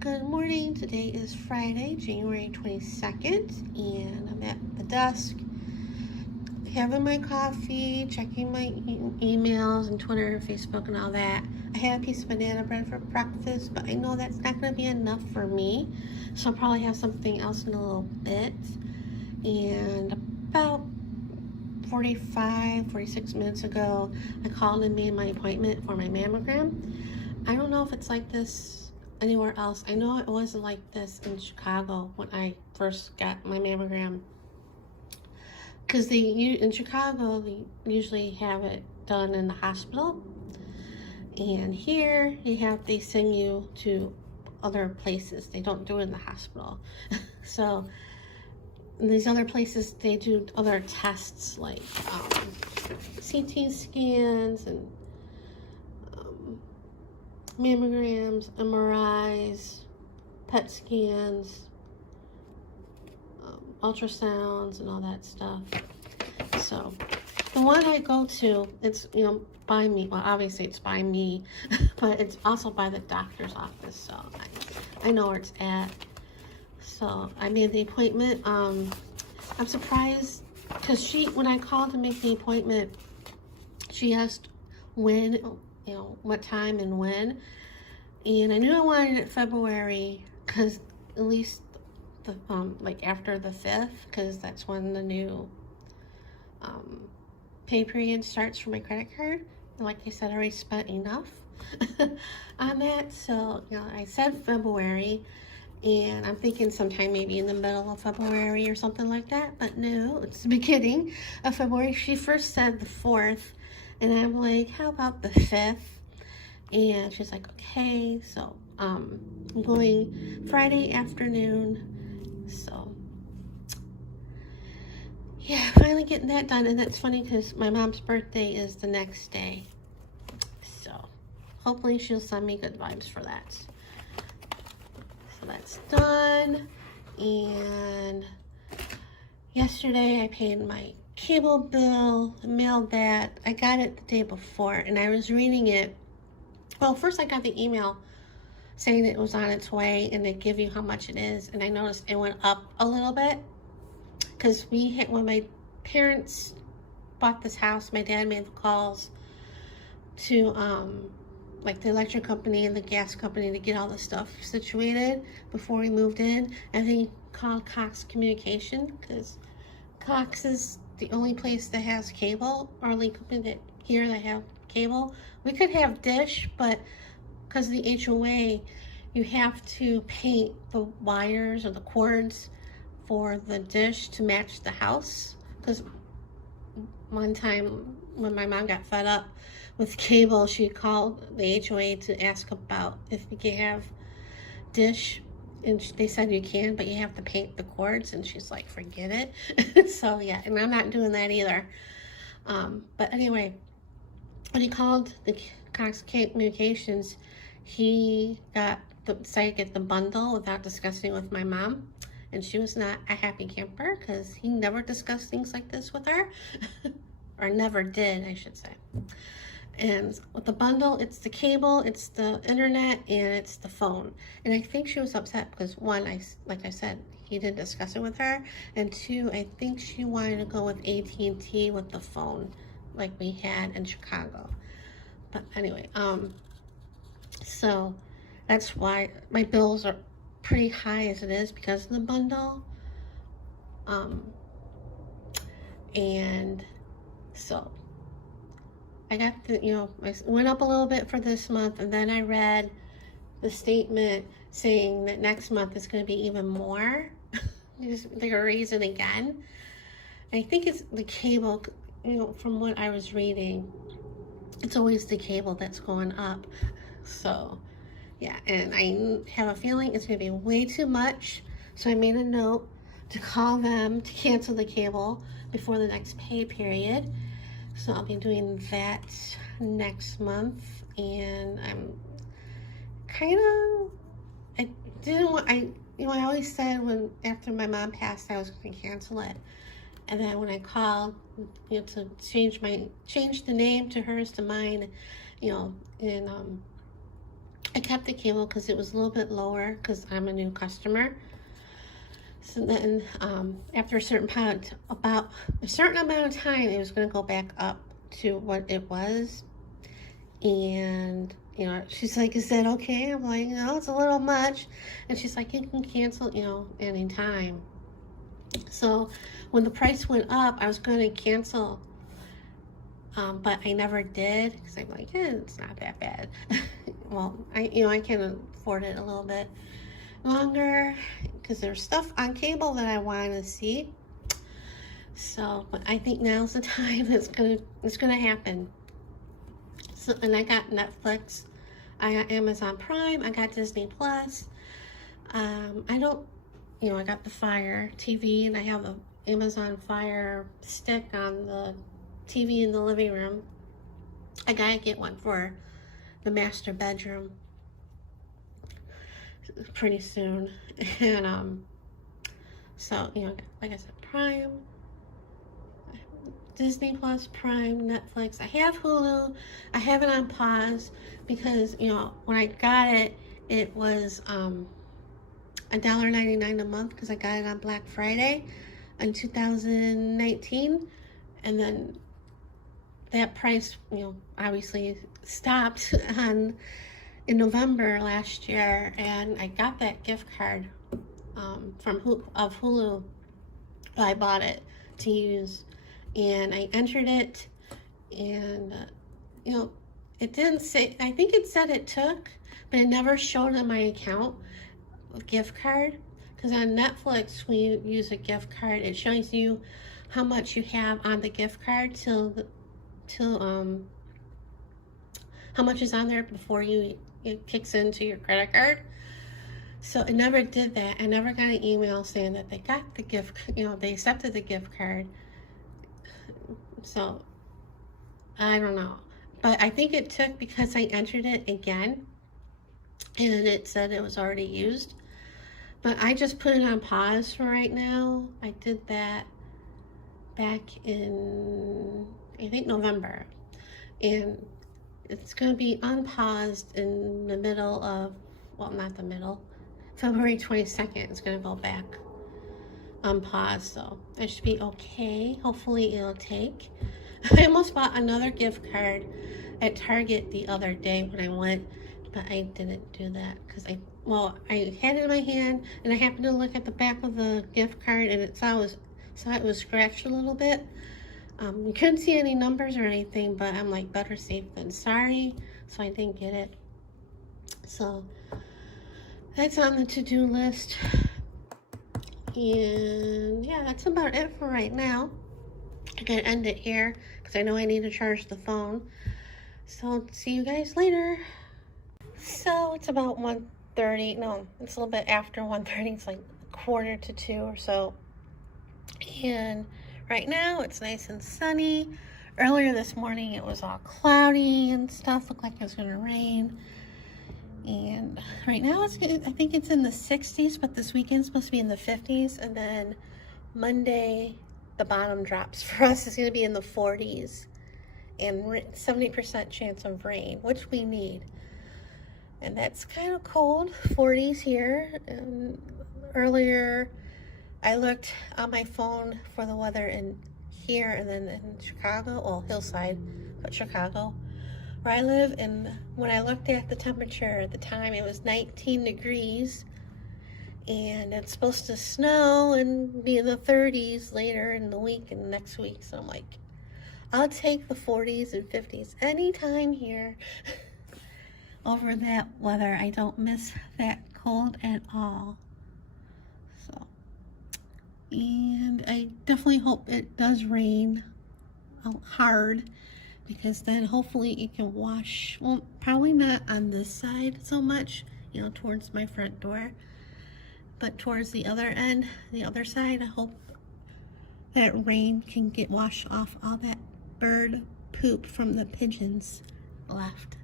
Good morning. Today is Friday, January 22nd, and I'm at the desk having my coffee, checking my emails and Twitter, Facebook, and all that. I had a piece of banana bread for breakfast, but I know that's not going to be enough for me, so I'll probably have something else in a little bit. And about 46 minutes ago, I called and made my appointment for my mammogram. I don't know if it's like this anywhere else. I know it wasn't like this in Chicago when I first got my mammogram, because in Chicago they usually have it done in the hospital, and here they send you to other places. They don't do it in the hospital. So in these other places they do other tests like CT scans and mammograms, MRIs, PET scans, ultrasounds, and all that stuff. So the one I go to, it's by me. Well, obviously it's by me, but it's also by the doctor's office, so I know where it's at. So I made the appointment. I'm surprised because when I called to make the appointment, she asked when, what time and when, and I knew I wanted it February, because at least the like after the 5th, because that's when the new pay period starts for my credit card. And like I said, I already spent enough on that, so I said February, and I'm thinking sometime maybe in the middle of February or something like that, but no, it's the beginning of February. She first said the 4th, and I'm like, how about the 5th? And she's like, okay. So I'm going Friday afternoon. So yeah, finally getting that done. And that's funny because my mom's birthday is the next day, so hopefully she'll send me good vibes for that. So that's done. And yesterday I paid my cable bill, mailed that. I got it the day before, and I was reading it. Well, first I got the email saying it was on its way, and they give you how much it is, and I noticed it went up a little bit, because when my parents bought this house, my dad made the calls to like the electric company and the gas company to get all the stuff situated before we moved in. And he called Cox Communication, because Cox is the only place that has cable, or only company that have cable. We could have Dish, but because of the HOA, you have to paint the wires or the cords for the dish to match the house. Because one time when my mom got fed up with cable, she called the HOA to ask about if we could have Dish, and they said you can, but you have to paint the cords, and she's like, forget it. So yeah, and I'm not doing that either. But anyway, when he called the Cox Communications, he decided to get the bundle without discussing with my mom, and she was not a happy camper, because he never discussed things like this with her, or never did, I should say. And with the bundle, it's the cable, it's the internet, and it's the phone. And I think she was upset because, one, like I said, he didn't discuss it with her, and two, I think she wanted to go with AT&T with the phone like we had in Chicago. But anyway, so that's why my bills are pretty high as it is, because of the bundle. And so I got I went up a little bit for this month, and then I read the statement saying that next month is going to be even more. They're going to raise it again. I think it's the cable, from what I was reading, it's always the cable that's going up. So yeah, and I have a feeling it's going to be way too much. So I made a note to call them to cancel the cable before the next pay period. So I'll be doing that next month, and I'm I always said after my mom passed I was going to cancel it. And then when I called, to change the name to hers to mine, and I kept the cable because it was a little bit lower because I'm a new customer. So then after a certain amount of time, it was going to go back up to what it was. And you know, she's like, is that okay? I'm like, no, it's a little much. And she's like, you can cancel, you know, anytime. So when the price went up, I was going to cancel, but I never did because I'm like, yeah, it's not that bad. Well, I can afford it a little bit longer because there's stuff on cable that I want to see. So, but I think now's the time it's gonna happen. So, and I got Netflix, I got Amazon Prime, I got Disney Plus. I got the Fire TV, and I have the Amazon Fire stick on the TV in the living room. I gotta get one for the master bedroom pretty soon. And so, you know, like I said, Prime, Disney Plus, Prime, Netflix. I have Hulu. I have it on pause because, you know, when I got it, it was $1.99 a month because I got it on Black Friday in 2019. And then that price, you know, obviously stopped in November last year, and I got that gift card from Hulu. I bought it to use, and I entered it, and you know, it didn't say. I think it said it took, but it never showed in my account a gift card. Because on Netflix, when you use a gift card, it shows you how much you have on the gift card till how much is on there before it kicks into your credit card. So it never did that. I never got an email saying that they got the gift, you know, they accepted the gift card. So I don't know, but I think it took because I entered it again and it said it was already used. But I just put it on pause for right now. I did that back in, I think, November. And it's going to be unpaused in the middle of, well, not the middle, February 22nd. It's going to go back unpaused, so it should be okay. Hopefully it'll take. I almost bought another gift card at Target the other day when I went, but I didn't do that because I had it in my hand and I happened to look at the back of the gift card and it saw it was scratched a little bit. You couldn't see any numbers or anything, but I'm like, better safe than sorry, so I didn't get it. So that's on the to-do list. And yeah, that's about it for right now. I'm gonna end it here because I know I need to charge the phone. So see you guys later. So it's about 1:30. No, it's a little bit after 1:30. It's like 1:45 or so. And right now it's nice and sunny. Earlier this morning it was all cloudy and stuff. Looked like it was gonna rain. And right now it's good. I think it's in the 60s, but this weekend's supposed to be in the 50s. And then Monday, the bottom drops for us is going to be in the 40s and 70% chance of rain, which we need. And that's kind of cold, 40s here. And earlier I looked on my phone for the weather in here and then in Chicago, well, Hillside, but Chicago, where I live, and when I looked at the temperature at the time, it was 19 degrees, and it's supposed to snow and be in the 30s later in the week and next week. So I'm like, I'll take the 40s and 50s anytime here over that weather. I don't miss that cold at all. So, and I definitely hope it does rain hard, because then hopefully it can wash, well, probably not on this side so much, you know, towards my front door, but towards the other end, the other side, I hope that rain can wash off all that bird poop from the pigeons left.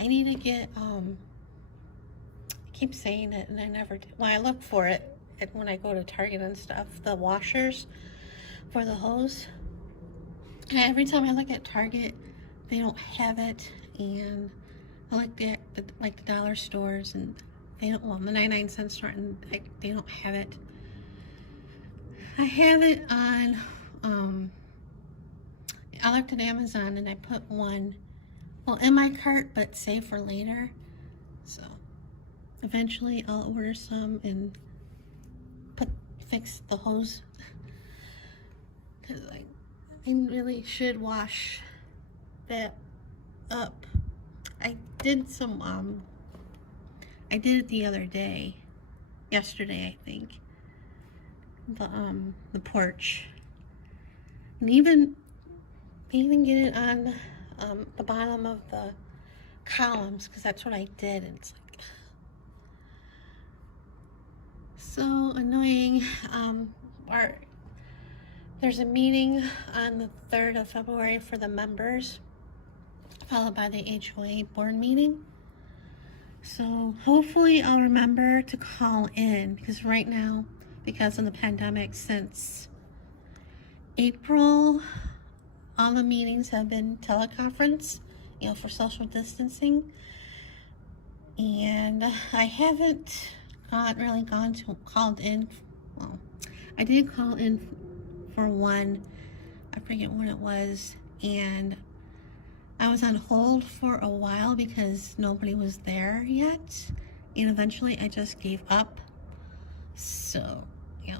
I need to get, I keep saying it and I never do. Well, I look for it when I go to Target and stuff, the washers for the hose. Every time I look at Target, they don't have it, and I looked at like the dollar stores, and they don't, well, the 99-cent store, and they don't have it. I have it on, I looked at Amazon and I put one, well, in my cart, but save for later. So eventually I'll order some and fix the hose, because I really should wash that up. I did some, I did it the other day, yesterday I think, the porch, and even get it on the bottom of the columns, because that's what I did, and it's like so annoying. There's a meeting on the 3rd of February for the members, followed by the HOA board meeting. So hopefully I'll remember to call in, because right now, because of the pandemic, since April, all the meetings have been teleconference, you know, for social distancing. And I haven't called in. Well, I did call in for one, I forget when it was, and I was on hold for a while because nobody was there yet, and eventually I just gave up. So yeah,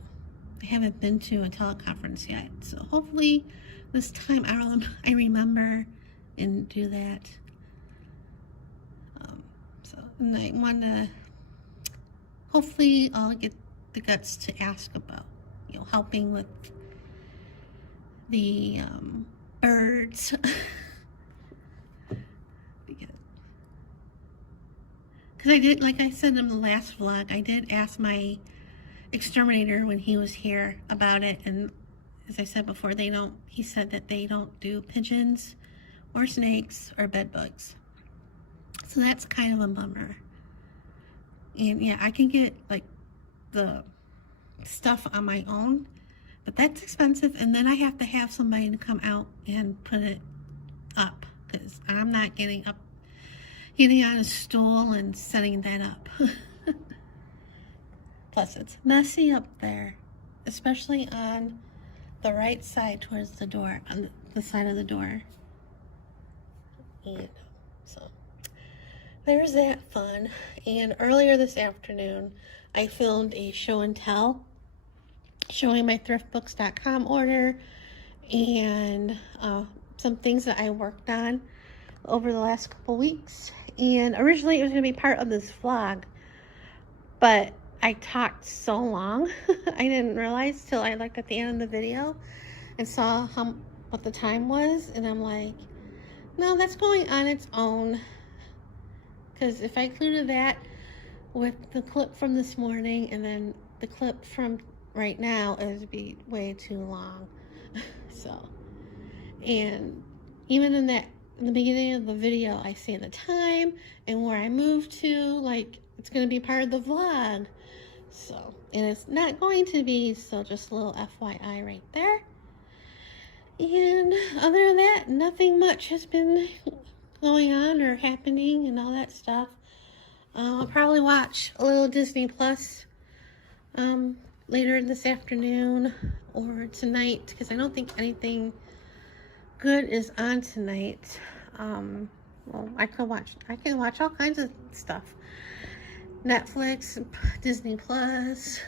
I haven't been to a teleconference yet, so hopefully this time I remember and do that. And I want to, hopefully I'll get the guts to ask about, you know, helping with the birds. Because I did, like I said in the last vlog, I did ask my exterminator when he was here about it, and as I said before, he said that they don't do pigeons or snakes or bed bugs. So that's kind of a bummer. And yeah, I can get like the stuff on my own, but that's expensive, and then I have to have somebody to come out and put it up, because I'm not getting on a stool and setting that up. Plus it's messy up there, especially on the right side towards the door, on the side of the door. And so there's that fun. And earlier this afternoon I filmed a show and tell showing my thriftbooks.com order and some things that I worked on over the last couple weeks. And originally it was going to be part of this vlog, but I talked so long I didn't realize till I looked at the end of the video and saw what the time was, and I'm like, no, that's going on its own, because if I included that with the clip from this morning and then the clip from right now, it would be way too long. So, and even in the beginning of the video, I say the time and where I moved to, like it's going to be part of the vlog. So, and it's not going to be, so just a little FYI right there. And other than that, nothing much has been going on or happening and all that stuff. I'll probably watch a little Disney Plus later this afternoon or tonight, because I don't think anything good is on tonight. Well, I can watch all kinds of stuff. Netflix, Disney Plus,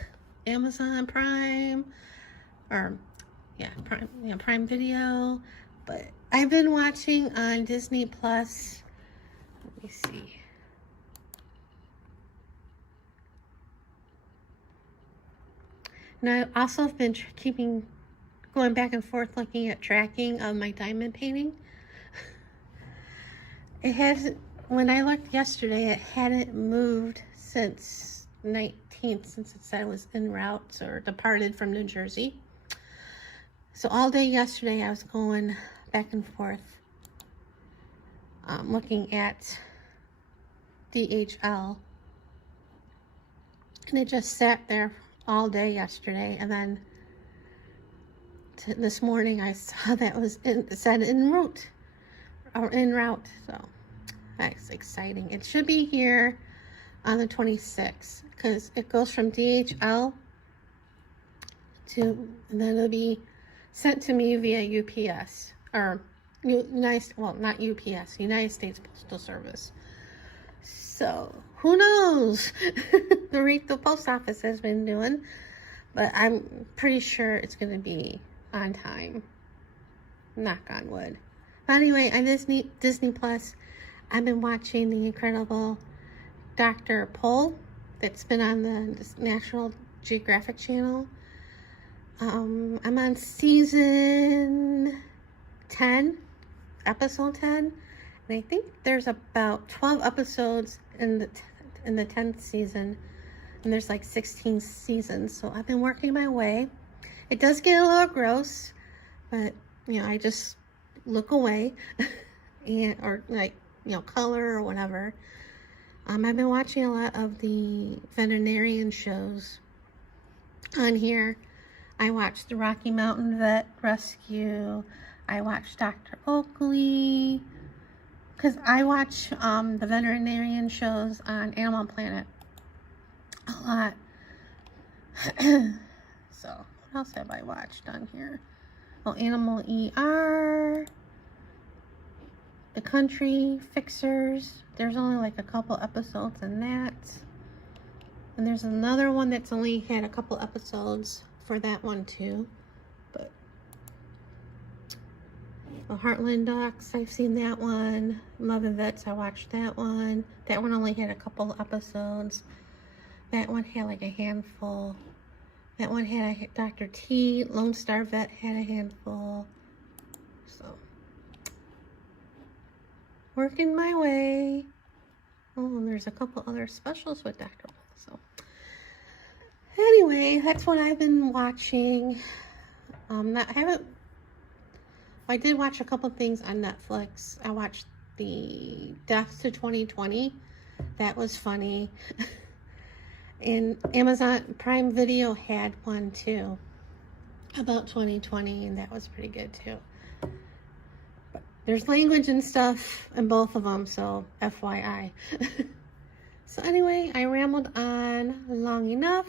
Amazon Prime, or Prime Video. But I've been watching on Disney Plus. Let me see. And I also have been going back and forth looking at tracking of my diamond painting. It hasn't, when I looked yesterday, it hadn't moved since 19th, since it said it was en route or departed from New Jersey. So all day yesterday I was going back and forth looking at DHL, and it just sat there all day yesterday, and then this morning I saw that it said en route, or en route. So That's exciting. It should be here on the 26th because it goes from DHL to, and then it'll be sent to me via UPS or well, not UPS, United States Postal Service. So who knows? The post office has been doing, but I'm pretty sure it's going to be on time. Knock on wood. But anyway, on Disney Plus, I've been watching the incredible Dr. Pol that's been on the National Geographic Channel. I'm on season 10, episode 10, and I think there's about 12 episodes in the 10th season, and there's like 16 seasons, so I've been working my way. It does get a little gross, but you know, I just look away and or like, you know, color or whatever. I've been watching a lot of the veterinarian shows on here. I watched the Rocky Mountain Vet Rescue. I watched Dr. Oakley. Because I watch the veterinarian shows on Animal Planet a lot. So, what else have I watched on here? Well, Animal ER. The Country Fixers. There's only like a couple episodes in that. And there's another one that's only had a couple episodes for that one too. But well, Heartland Docs, I've seen that one. Love and Vets, I watched that one. That one only had a couple episodes. That one had like a handful. That one had a Dr. T. Lone Star Vet had a handful. So, working my way. Oh, and there's a couple other specials with Dr. Pol. So, anyway, that's what I've been watching. I did watch a couple things on Netflix. I watched the Death to 2020. That was funny. And Amazon Prime Video had one too about 2020, and that was pretty good too. But there's language and stuff in both of them, so FYI. So anyway, I rambled on long enough.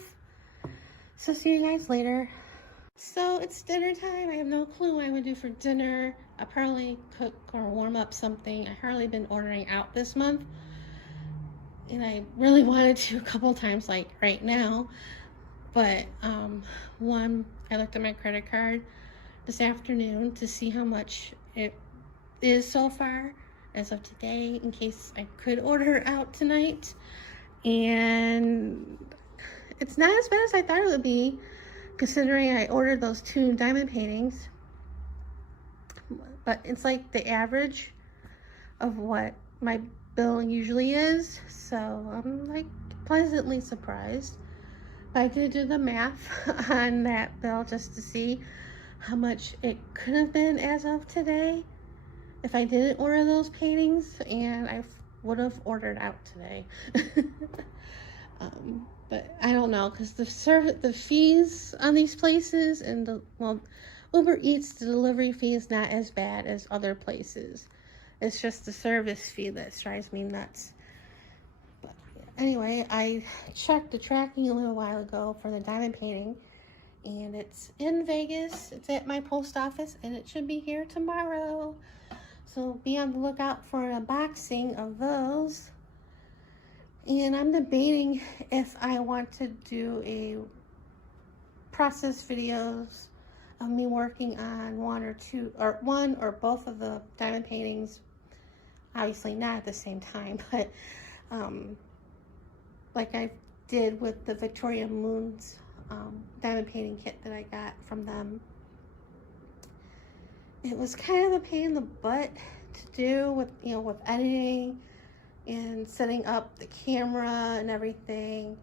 So see you guys later. So it's dinner time. I have no clue what I'm gonna do for dinner. I'll probably cook or warm up something. I've hardly been ordering out this month. And I really wanted to a couple times, like right now. But one, I looked at my credit card this afternoon to see how much it is so far as of today, in case I could order out tonight. And it's not as bad as I thought it would be, considering I ordered those 2 diamond paintings. But it's like the average of what my bill usually is, so I'm like pleasantly surprised. But I did do the math on that bill just to see how much it could have been as of today if I didn't order those paintings, and I would have ordered out today. But I don't know, because the fees on these places and Uber Eats, the delivery fee is not as bad as other places. It's just the service fee that drives me nuts. But anyway, I checked the tracking a little while ago for the diamond painting, and it's in Vegas. It's at my post office, and it should be here tomorrow. So be on the lookout for an unboxing of those. And I'm debating if I want to do a process videos of me working on one or both of the diamond paintings. Obviously not at the same time, but like I did with the Victoria Moon's diamond painting kit that I got from them. It was kind of a pain in the butt to do with, with editing and setting up the camera and everything.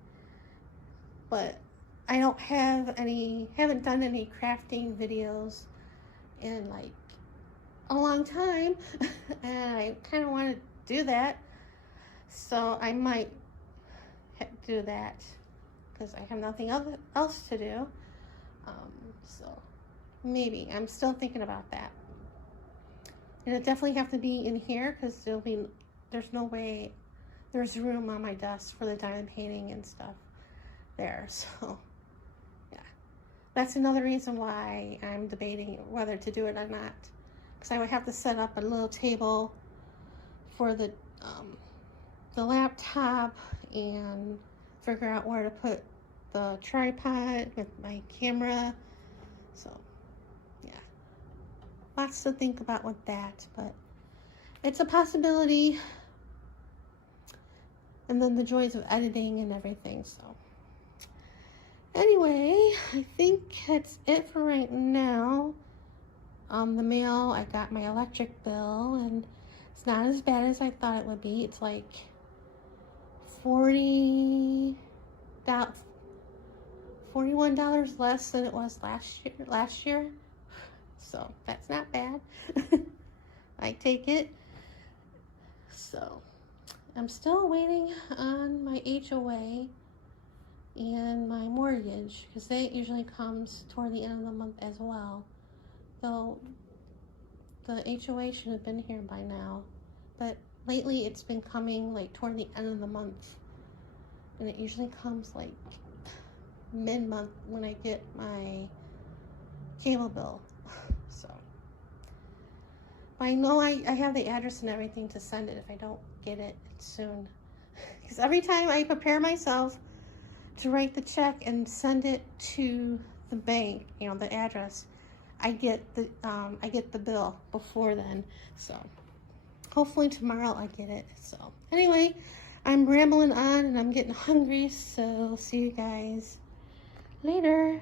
But I haven't done any crafting videos in like a long time, and I kind of want to do that, so I might do that because I have nothing else to do. So maybe I'm still thinking about that. It'll definitely have to be in here because there'll be there's no way there's room on my desk for the diamond painting and stuff there. So yeah, that's another reason why I'm debating whether to do it or not, because I would have to set up a little table for the laptop and figure out where to put the tripod with my camera. So yeah, lots to think about with that, but it's a possibility. And then the joys of editing and everything. So anyway, I think that's it for right now. The mail, I got my electric bill, and it's not as bad as I thought it would be. It's like $41 less than it was last year. So that's not bad. I take it. So I'm still waiting on my HOA and my mortgage, because that usually comes toward the end of the month as well. Though the HOA should have been here by now, but lately it's been coming like toward the end of the month, and it usually comes like mid-month when I get my cable bill. So I know I have the address and everything to send it if I don't get it soon, because every time I prepare myself to write the check and send it to the bank, you know, the address, I get the bill before then. So hopefully tomorrow I get it. So anyway, I'm rambling on and I'm getting hungry, so see you guys later.